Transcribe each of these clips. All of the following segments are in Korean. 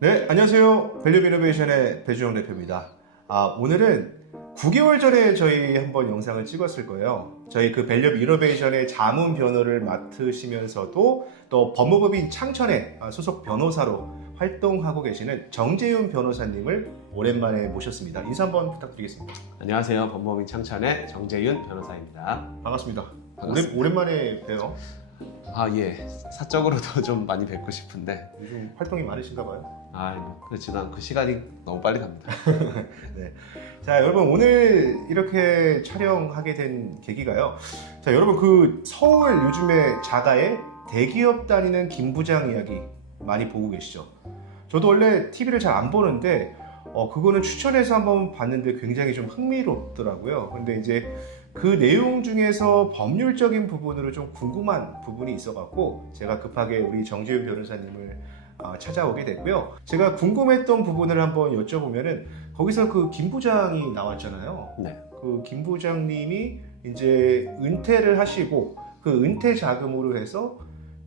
네, 안녕하세요. 밸류 이노베이션의 배주영 대표입니다. 오늘은 9개월 전에 저희 한번 영상을 찍었을 거예요. 저희 그 밸류 이노베이션의 자문 변호를 맡으시면서도 또 법무법인 창천의 소속 변호사로 활동하고 계시는 정재윤 변호사님을 오랜만에 모셨습니다. 인사 한번 부탁드리겠습니다. 안녕하세요. 법무법인 창천의 정재윤 변호사입니다. 반갑습니다. 반갑습니다. 오랜만에 봬요. 예. 사적으로도 좀 많이 뵙고 싶은데 요즘 활동이 많으신가 봐요. 그렇지만 그 시간이 너무 빨리 갑니다. 네. 자, 여러분 오늘 이렇게 촬영하게 된 계기가요. 자, 여러분 그 서울 요즘에 자가에 대기업 다니는 김 부장 이야기 많이 보고 계시죠? 저도 원래 TV를 잘 안 보는데 그거는 추천해서 한번 봤는데 굉장히 좀 흥미롭더라고요. 근데 이제 그 내용 중에서 법률적인 부분으로 좀 궁금한 부분이 있어갖고 제가 급하게 우리 정재윤 변호사님을 찾아오게 됐고요. 제가 궁금했던 부분을 한번 여쭤보면은 거기서 그 김 부장이 나왔잖아요. 네. 그 김 부장님이 이제 은퇴를 하시고 그 은퇴 자금으로 해서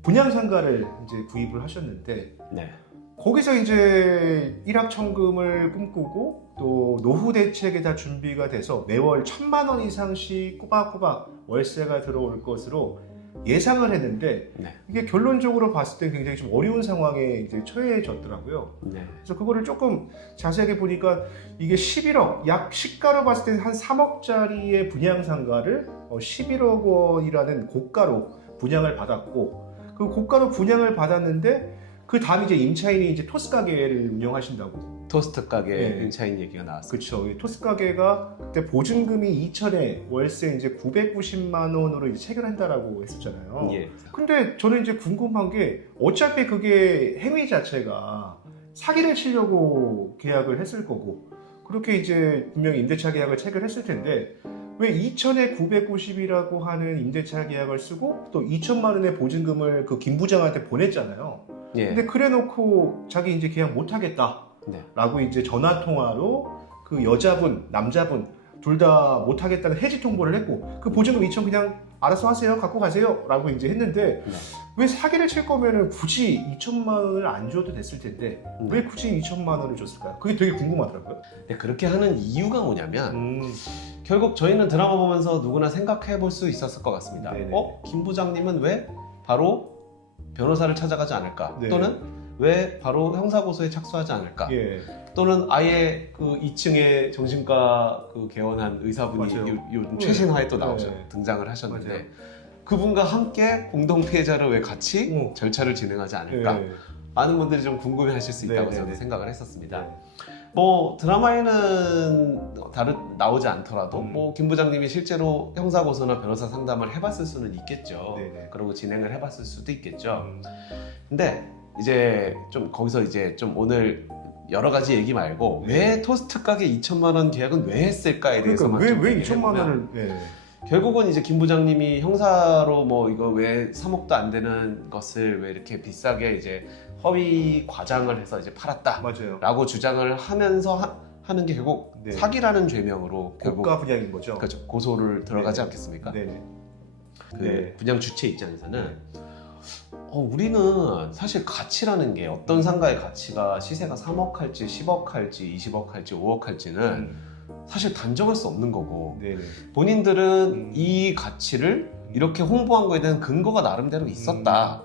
분양상가를 이제 구입을 하셨는데 네. 거기서 이제 일확천금을 꿈꾸고 또 노후 대책이 다 준비가 돼서 매월 1,000만 원 이상씩 꼬박꼬박 월세가 들어올 것으로 예상을 했는데 네. 이게 결론적으로 봤을 때 굉장히 좀 어려운 상황에 이제 처해졌더라고요. 네. 그래서 그거를 조금 자세하게 보니까 이게 11억, 약 시가로 봤을 때 한 3억짜리의 분양상가를 11억 원이라는 고가로 분양을 받았고 그 고가로 분양을 받았는데 그 다음 이제 임차인이 이제 토스 가게를 운영하신다고. 토스트 가게 네. 임차인 얘기가 나왔어요. 그렇죠. 토스 가게가 그때 보증금이 2천에 월세 이제 990만 원으로 이제 체결한다라고 했었잖아요. 예. 근데 저는 이제 궁금한 게 어차피 그게 행위 자체가 사기를 치려고 계약을 했을 거고 그렇게 이제 분명히 임대차 계약을 체결했을 텐데 왜 2천에 990이라고 하는 임대차 계약을 쓰고 또 2천만 원의 보증금을 그 김 부장한테 보냈잖아요. 예. 근데 그래 놓고 자기 이제 계약 못 하겠다 네. 라고 이제 전화 통화로 그 여자분, 남자분 둘 다 못 하겠다는 해지 통보를 했고 그 보증금 2천 그냥 알아서 하세요. 갖고 가세요. 라고 이제 했는데 네. 왜 사기를 칠 거면은 굳이 2천만 원을 안 줘도 됐을 텐데 네. 왜 굳이 2천만 원을 줬을까요? 그게 되게 궁금하더라고요. 근데 그렇게 하는 이유가 뭐냐면 결국 저희는 드라마 보면서 누구나 생각해 볼 수 있었을 것 같습니다. 네네. 김 부장님은 왜 바로 변호사를 찾아가지 않을까? 네. 또는 왜 바로 형사고소에 착수하지 않을까? 예. 또는 아예 그 2층에 정신과 그 개원한 의사분이 맞아요. 요즘 최신화에 또 나오셔 네. 등장을 하셨는데 맞아요. 그분과 함께 공동 피해자를 왜 같이 어. 절차를 진행하지 않을까? 예. 많은 분들이 좀 궁금해하실 수 있다고 네네네. 저도 생각을 했었습니다. 네. 뭐 드라마에는 나오지 않더라도 음. 뭐 김 부장님이 실제로 형사고소나 변호사 상담을 해봤을 수는 있겠죠. 네네. 그리고 진행을 해봤을 수도 있겠죠. 음. 근데 이제 좀 거기서 이제 좀 오늘 여러 가지 얘기 말고 왜 토스트 가게 2천만 원 계약은 왜 했을까에 대해서만 그러니까 좀 왜 얘기를 2천만 해보면 원을 예. 결국은 이제 김 부장님이 형사로 뭐 이거 왜 3억도 안 되는 것을 왜 이렇게 비싸게 이제 허위 과장을 해서 이제 팔았다라고 맞아요. 주장을 하면서 하는 게 결국 네. 사기라는 죄명으로 결국 고가 분양인 거죠. 그렇죠. 고소를 들어가지 네. 않겠습니까? 네네. 그 네. 분양 주체 입장에서는 우리는 사실 가치라는 게 어떤 상가의 가치가 시세가 3억 할지 10억 할지 20억 할지 5억 할지는 사실 단정할 수 없는 거고 네네. 본인들은 이 가치를 이렇게 홍보한 거에 대한 근거가 나름대로 있었다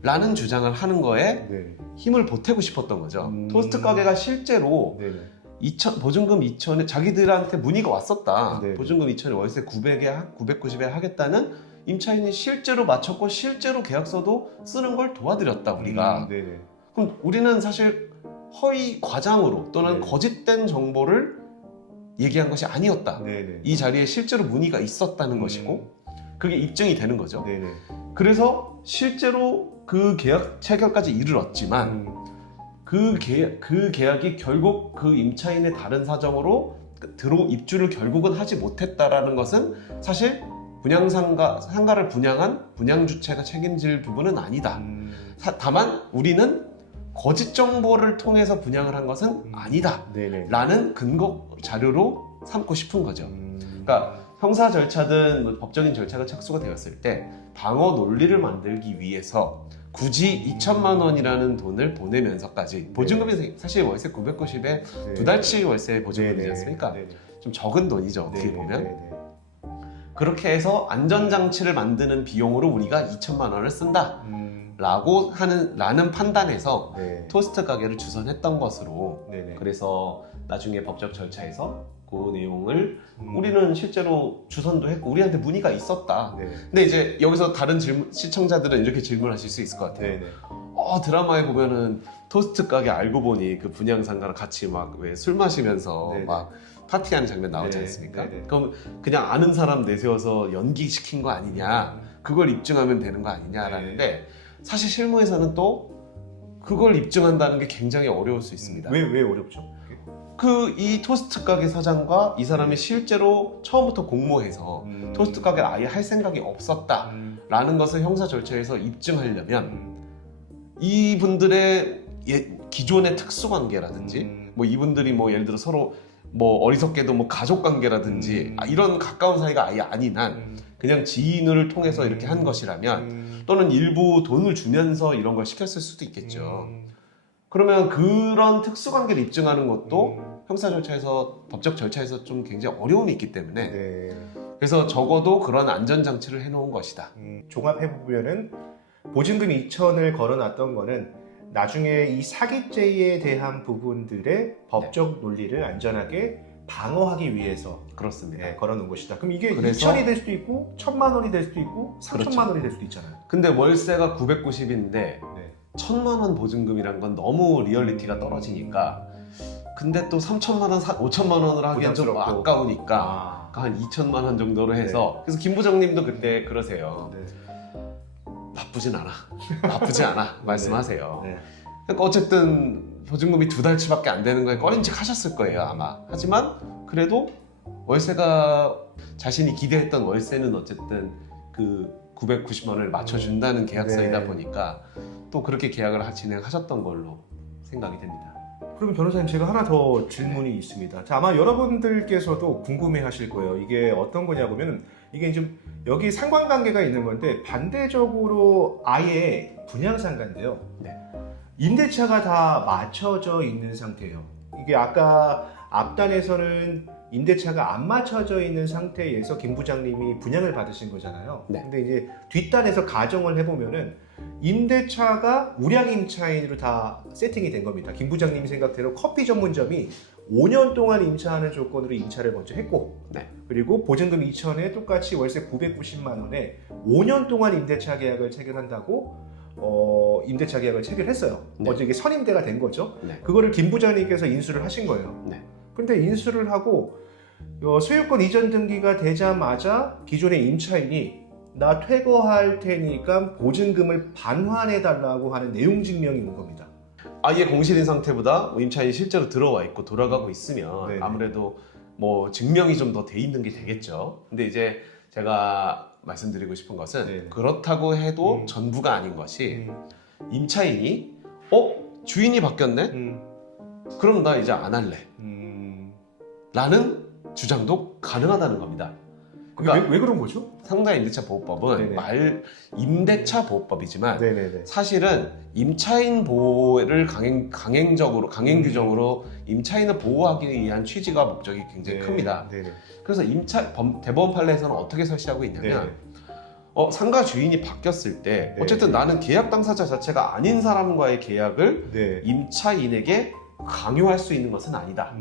라는 주장을 하는 거에 네. 힘을 보태고 싶었던 거죠. 토스트 가게가 실제로 네네. 보증금 2천에 자기들한테 문의가 왔었다. 네. 보증금 2천에 월세 990에 하겠다는 임차인이 실제로 마쳤고 실제로 계약서도 쓰는 걸 도와드렸다 우리가. 네네. 그럼 우리는 사실 허위 과장으로 또는 네. 거짓된 정보를 얘기한 것이 아니었다. 네네. 이 자리에 실제로 문의가 있었다는 것이고 그게 입증이 되는 거죠. 네네. 그래서 실제로 그 계약 체결까지 이르렀지만 그 계약이 결국 그 임차인의 다른 사정으로 입주를 결국은 하지 못했다라는 것은 사실 상가를 분양한 분양주체가 책임질 부분은 아니다. 다만 우리는 거짓 정보를 통해서 분양을 한 것은 아니다. 네네. 라는 근거 자료로 삼고 싶은 거죠. 그러니까 형사 절차든 뭐 법적인 절차가 착수가 되었을 때 방어 논리를 만들기 위해서 굳이 2천만 원이라는 돈을 보내면서까지 보증금이 사실 월세 990에 네. 두 달치 월세 보증금이지 네네. 않습니까? 네네. 좀 적은 돈이죠 어떻게 네네. 보면. 네네. 그렇게 해서 안전장치를 만드는 비용으로 우리가 2천만 원을 쓴다 라는 판단에서 네. 토스트 가게를 주선했던 것으로, 네네. 그래서 나중에 법적 절차에서 그 내용을 음. 우리는 실제로 주선도 했고 우리한테 문의가 있었다. 네네. 근데 이제 여기서 다른 시청자들은 이렇게 질문하실 수 있을 것 같아요. 네네. 드라마에 보면은 토스트 가게 알고 보니 그 분양상가랑 같이 막 왜 술 마시면서 네네. 막 파티하는 장면 나오지 네, 않습니까? 네네. 그럼 그냥 아는 사람 내세워서 연기시킨 거 아니냐, 그걸 입증하면 되는 거 아니냐라는데 사실 실무에서는 또 그걸 입증한다는 게 굉장히 어려울 수 있습니다. 왜 어렵죠? 이 토스트 가게 사장과 이 사람이 실제로 처음부터 공모해서 토스트 가게를 아예 할 생각이 없었다라는 것을 형사 절차에서 입증하려면 이분들의 기존의 특수관계라든지 뭐 이분들이 뭐 예를 들어 서로 뭐 어리석게도 뭐 가족 관계라든지 이런 가까운 사이가 아예 아닌 한 그냥 지인을 통해서 이렇게 한 것이라면 또는 일부 돈을 주면서 이런 걸 시켰을 수도 있겠죠. 그러면 그런 특수관계를 입증하는 것도 형사 절차에서, 법적 절차에서 좀 굉장히 어려움이 있기 때문에 네. 그래서 적어도 그런 안전장치를 해놓은 것이다. 종합해보면은 보증금 2천을 걸어놨던 거는 나중에 이 사기죄에 대한 부분들의 법적 논리를 안전하게 방어하기 위해서 그렇습니다. 걸어놓은 것이다. 그럼 이게 그래서- 2천이 될 수도 있고 1,000만 원이 될 수도 있고 3천만 원이 될 수도 있잖아요. 근데 월세가 990인데 네. 1,000만 원 보증금이란 건 너무 리얼리티가 떨어지니까, 근데 또 3천만 원, 5천만 원으로 하기엔 좀 부담스럽고. 아까우니까 한 2천만 원 정도로 해서 그래서 김 부장님도 그때 그러세요. 네. 나쁘진 않아. 나쁘지 않아. 말씀하세요. 네. 그러니까 어쨌든 보증금이 두 달치밖에 안 되는 거에 꺼림칙 하셨을 거예요 아마. 하지만 그래도 월세가, 자신이 기대했던 월세는 어쨌든 그 990만 원을 맞춰준다는 계약서이다 네. 보니까 또 그렇게 계약을 진행하셨던 걸로 생각이 됩니다. 그럼 변호사님, 제가 하나 더 질문이 있습니다. 자, 아마 여러분들께서도 궁금해하실 거예요. 이게 어떤 거냐면 이게 좀 여기 상관관계가 있는 건데 반대적으로 아예 분양상가인데요. 네. 임대차가 다 맞춰져 있는 상태예요. 이게 아까 앞단에서는 임대차가 안 맞춰져 있는 상태에서 김 부장님이 분양을 받으신 거잖아요. 네. 근데 이제 뒷단에서 가정을 해보면은 임대차가 우량 임차인으로 다 세팅이 된 겁니다. 김 부장님 생각대로 커피 전문점이 5년 동안 임차하는 조건으로 임차를 먼저 했고, 네. 그리고 보증금 2천에 똑같이 월세 990만 원에 5년 동안 임대차 계약을 체결한다고 임대차 계약을 체결했어요. 네. 먼저 이게 선임대가 된 거죠. 네. 그거를 김 부장님께서 인수를 하신 거예요. 네. 근데 인수를 하고 소유권 이전 등기가 되자마자 기존의 임차인이 나 퇴거할 테니까 보증금을 반환해 달라고 하는 내용 증명이 온 겁니다. 아예 공실인 상태보다 임차인이 실제로 들어와 있고 돌아가고 있으면 네네. 아무래도 뭐 증명이 좀 더 돼 있는 게 되겠죠. 근데 이제 제가 말씀드리고 싶은 것은 네네. 그렇다고 해도 전부가 아닌 것이 임차인이 주인이 바뀌었네? 그럼 나 이제 안 할래 라는 주장도 가능하다는 겁니다. 그러니까 왜 그런 거죠? 상가 임대차 보호법은 네네. 임대차 보호법이지만 네네네. 사실은 임차인 보호를 강행 규정으로 임차인을 보호하기 위한 취지가 목적이 굉장히 큽니다. 네네. 그래서 대법원 판례에서는 어떻게 설치하고 있냐면 상가 주인이 바뀌었을 때 네. 어쨌든 나는 계약 당사자 자체가 아닌 사람과의 계약을 네. 임차인에게 강요할 수 있는 것은 아니다.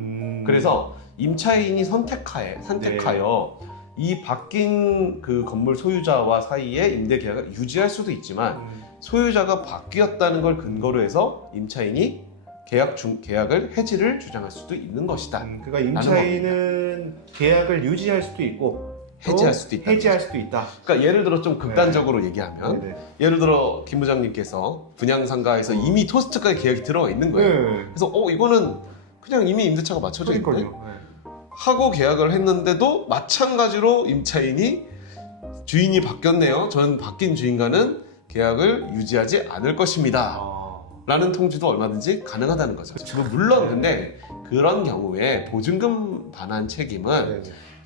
그래서 임차인이 선택하여 이 바뀐 그 건물 소유자와 사이에 임대 계약을 유지할 수도 있지만 소유자가 바뀌었다는 걸 근거로 해서 임차인이 계약을 해지를 주장할 수도 있는 것이다. 그러니까 임차인은 계약을 유지할 수도 있고 또 해지할 수도 있다. 해지할 수도 있다. 그러니까 예를 들어 좀 극단적으로 얘기하면 네네. 예를 들어 김 부장님께서 분양상가에서 이미 토스트까지 계약이 들어가 있는 거예요. 네. 그래서 이거는 그냥 이미 임대차가 맞춰져 있네 그러니까요. 하고 계약을 했는데도 마찬가지로 임차인이 주인이 바뀌었네요. 전 바뀐 주인과는 계약을 유지하지 않을 것입니다. 라는 통지도 얼마든지 가능하다는 거죠. 물론 근데 그런 경우에 보증금 반환 책임은 네네.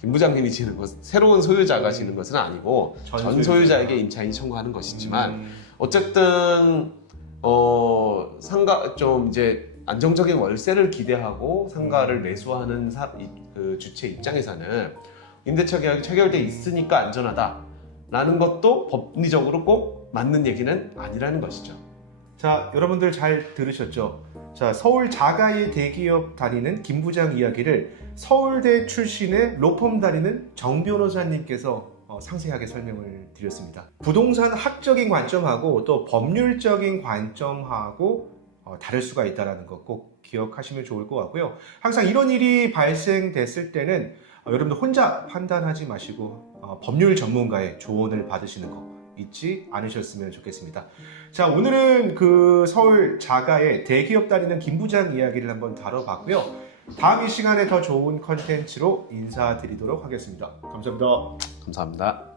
김 부장님이 지는 것, 새로운 소유자가 지는 것은 아니고 전 소유자에게 임차인이 청구하는 것이지만 어쨌든 상가 좀 이제 안정적인 월세를 기대하고 상가를 매수하는 그 주체 입장에서는 임대차 계약이 체결돼 있으니까 안전하다라는 것도 법리적으로 꼭 맞는 얘기는 아니라는 것이죠. 자, 여러분들 잘 들으셨죠? 자, 서울 자가의 대기업 다니는 김 부장 이야기를 서울대 출신의 로펌 다니는 정 변호사님께서 상세하게 설명을 드렸습니다. 부동산 학적인 관점하고 또 법률적인 관점하고 다를 수가 있다는 것 꼭 기억하시면 좋을 것 같고요. 항상 이런 일이 발생됐을 때는 여러분들 혼자 판단하지 마시고 법률 전문가의 조언을 받으시는 거 잊지 않으셨으면 좋겠습니다. 자, 오늘은 그 서울 자가의 대기업 다니는 김 부장 이야기를 한번 다뤄봤고요. 다음 이 시간에 더 좋은 컨텐츠로 인사드리도록 하겠습니다. 감사합니다. 감사합니다.